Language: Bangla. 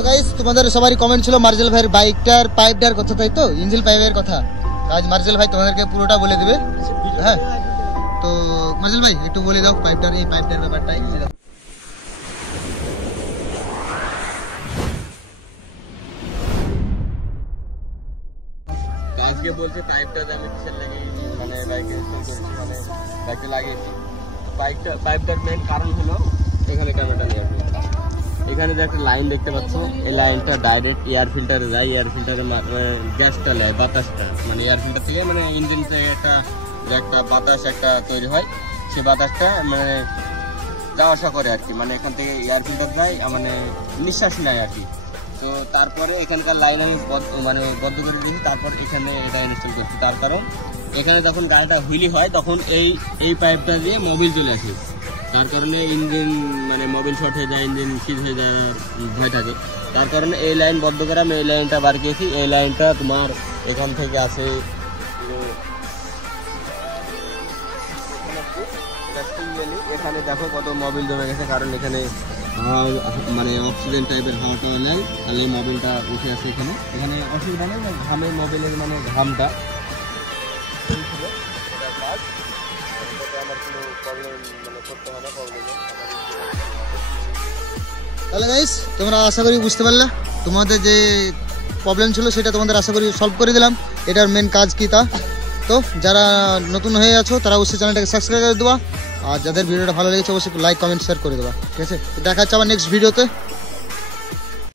তো গাইস তোমাদের সবারই কমেন্ট ছিল মার্জেল ভাইয়ের বাইকটার পাইপটার কথা, তাই তো ইঞ্জিন পাইপের কথা। আজ মার্জেল ভাই তোমাদেরকে পুরোটা বলে দেবে। হ্যাঁ তো মার্জেল ভাই একটু বলে দাও পাইপটার, এই পাইপটার ব্যাপারটাই। আজকে বলছে পাইপটাতে আমি কিসের লাগিয়েছি, মানে বাইকে করেছি, মানে বাইকে লাগিয়েছি। পাইপটার মেন কারণ হলো এখানে ক্যামেরাটা নিয়ে আসবে। এখানে যে একটা লাইন দেখতে পাচ্ছ, এই লাইনটা ডাইরেক্ট এয়ার ফিল্টারে যায়। এয়ার ফিল্টারে গ্যাসটা নেয়, বাতাসটা, মানে এয়ার ফিল্টার থেকে মানে ইঞ্জিন থেকে একটা বাতাস একটা তৈরি হয়। সেই বাতাসটা মানে যাওয়া আসা করে আর কি, মানে এখান থেকে এয়ার ফিল্টার যায়, মানে নিঃশ্বাস নেয় আর কি। তো তারপরে এখানকার লাইন আমি মানে বদ্ধ করে দিয়েছি, তারপর এখানে এটা ইনস্টল করছি। তার কারণ এখানে যখন গাড়িটা হুইলি হয় তখন এই পাইপটা দিয়ে মোবিল চলে আসে, তার কারণে ইঞ্জিন মানে মোবিল শর্ট হয়ে যায়, ইঞ্জিন সিজ হয়ে যাওয়ার ভয় থাকে। তার কারণে এই লাইন বদ্ধ করে আমি এই লাইনটা বার করেছি। এই লাইনটা তোমার এখান থেকে আসে, এখানে দেখো কত মোবিল জমে গেছে, কারণ এখানে মানে অক্সিজেন টাইপের হাওয়াটা নেয়, তাহলে মোবিলটা উঠে আসে এখানে। এখানে অসুবিধা নেই, ঘামের মোবিলের মানে ঘামটা আমার কোনো প্রবলেম মানে করতে হবে না, প্রবলেম। তাহলে গাইস তোমরা আশা করি বুঝতে পারলে, তোমাদের যে প্রবলেম ছিল সেটা তোমাদের আশা করি সলভ করে দিলাম। এটার মেন কাজ কি তা। তো যারা নতুন হয়ে আছো তারা অবশ্যই চ্যানেলটাকে সাবস্ক্রাইব করে দেবা, আর যাদের ভিডিওটা ভালো লেগেছে অবশ্যই লাইক কমেন্ট শেয়ার করে দেবা। ঠিক আছে, দেখা হচ্ছে আবার নেক্সট ভিডিওতে।